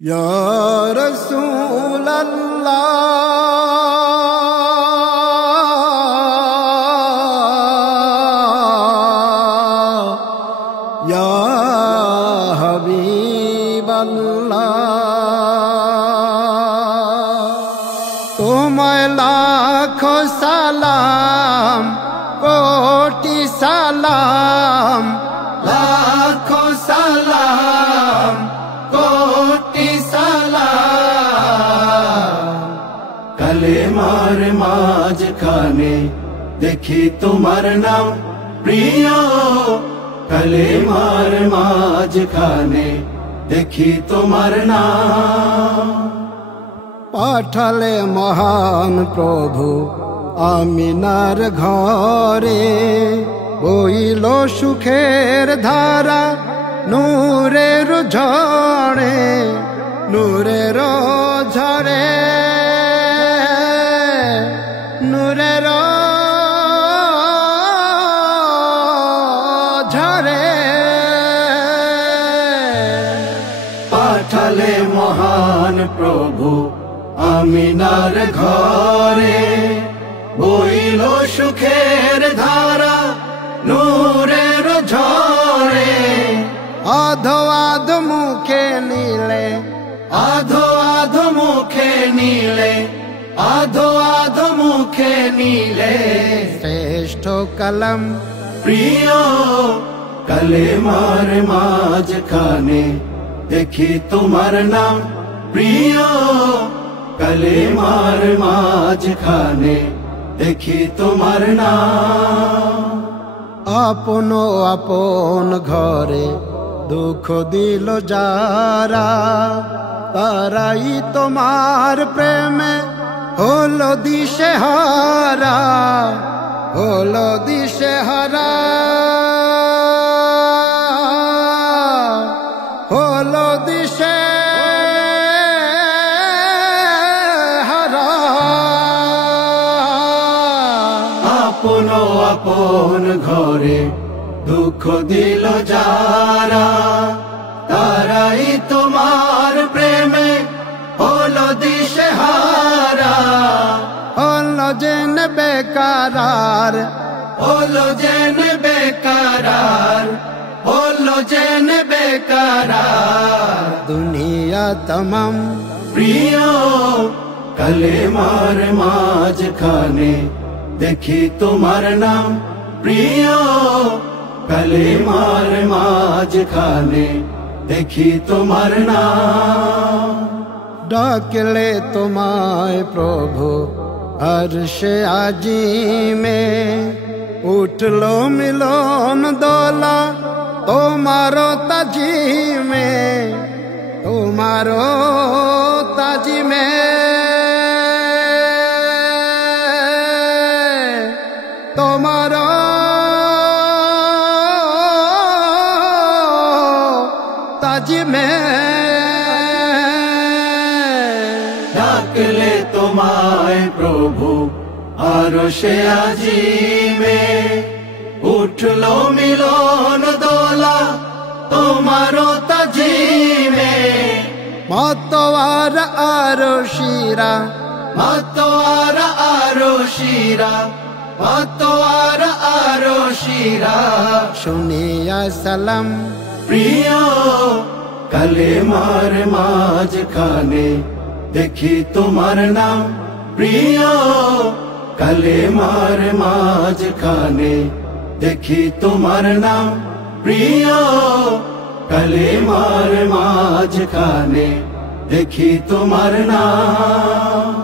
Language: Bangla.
या रसूल अल्लाह या हबीब अल्लाह तुम्हें लाखों सलाम कोटि सलाम लाखों सलाम कोटि सलाम कलेमार माज खाने देखी तुम्हार नाम प्रियो कलेमार माज खाने देखी तुम्हार नाम पाठाले महान प्रभु आमिनार घरे বইলো সুখের ধারা নূরের ঝড়ে নূরের ঝড়ে নূরের ঝড়ে পাঠালে মহান প্রভু আমিনার ঘরে বইলো সুখের ধারা নূরের ঝড়ে আধো আধো মুখে নিলে আধো আধো মুখে নিলে আধো আধো মুখে নিলে শ্রেষ্ঠ কলম প্রিয় কলেমার মাঝখানে দেখি তোমার নাম প্রিয় কলেমার মাঝখানে দেখি তোমার নাম আপন আপন ঘরে দুঃখ দিল যারা তারাই তোমার প্রেমে হলো দিশেহারা হলো দিশেহারা হলো দিশে আপন আপন ঘরে দুঃখ দিল যারা তারাই তোমার প্রেমে হলো দিশেহারা হলো যেন বেকারার হলো যেন বেকারার হলো যেন বেকারার দুনিয়া তমাম প্রিয় কলেমার মাঝখানে দেখি তোমার নাম প্রিয় কলেমার মাঝখানে দেখি তোমার নাম ডাকলে তোমায় প্রভু আরশে আজিমে উঠলো মিলন দোলা তোমারো তাজিমে তোমারো তাজিমে তোমার তাজিমে ডাকলে তোমায় প্রভু আরশে আজিমে উঠলো মিলন দোলা তোমার তাজিমে মতোয়ার আরশিরা মতোয়ার আরশিরা মতোয়ার আরশিরা শুনিয়া সালাম প্রিয় কলেমার মাঝখানে দেখি তোমার নাম প্রিয় কলেমার মাঝখানে দেখি তোমার নাম প্রিয় কলেমার মাঝখানে দেখি তোমার নাম